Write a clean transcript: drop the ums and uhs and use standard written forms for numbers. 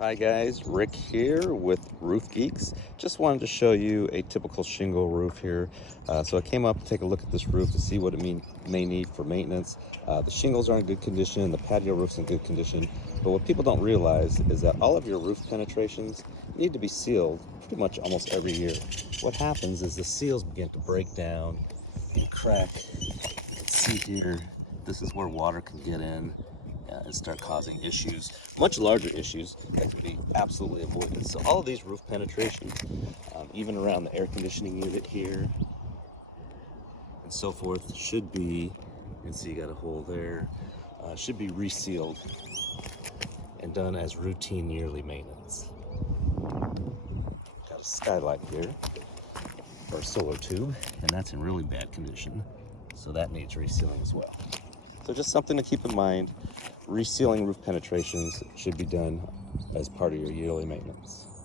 Hi guys, Rick here with Roof Geeks. Just wanted to show you a typical shingle roof here. So I came up to take a look at this roof to see what it may need for maintenance. The shingles are in good condition, the patio roof's in good condition, but what people don't realize is that all of your roof penetrations need to be sealed pretty much almost every year. What happens is the seals begin to break down and crack. You can see here, this is where water can get in and start causing issues, much larger issues that could be absolutely avoided. So all of these roof penetrations, even around the air conditioning unit here and so forth, should be, and see you got a hole there, should be resealed and done as routine yearly maintenance. Got a skylight here, or a solar tube, and that's in really bad condition, so that needs resealing as well. So just something to keep in mind. Resealing roof penetrations should be done as part of your yearly maintenance.